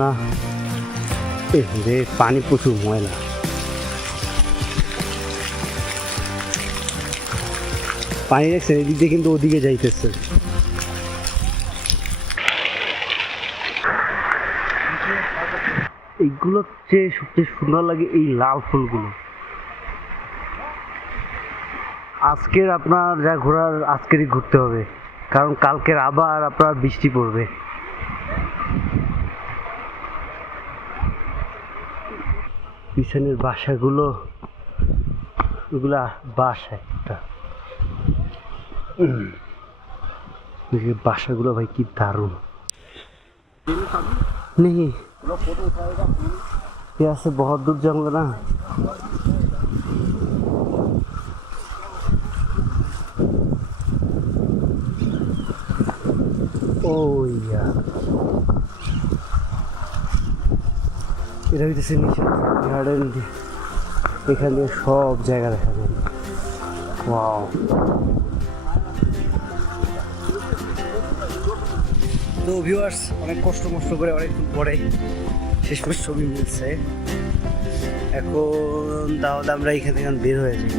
না রে, পানি প্রচুর ময়লা। পানি দেখছেন এদিক দিয়ে কিন্তু ওদিকে যাইতেছে। এইগুলো চেয়ে সবচেয়ে সুন্দর লাগে এই লাল ফুলগুলো। আজকের আপনার যা ঘোরার আজকেরই ঘুরতে হবে, কারণ কালকের আবার আপনার বৃষ্টি পড়বে। পিছনের বাসাগুলো, ওগুলা বাসা একটা, বাসাগুলো ভাই কি দারুণ। नहीं यहाँ से बहुत दूर जाऊंगा ना। ও ইয়া, এটা হইতেছে নিচে গার্ডেন, এখানে সব জায়গা দেখা যায়। ওয়াও, তো ভিউয়ার্স অনেক কষ্ট করে অনেকদিন পরে শেষমেশ ছবি মিলছে। এখন তাহলে আমরা এখান থেকে বের হয়ে যাই।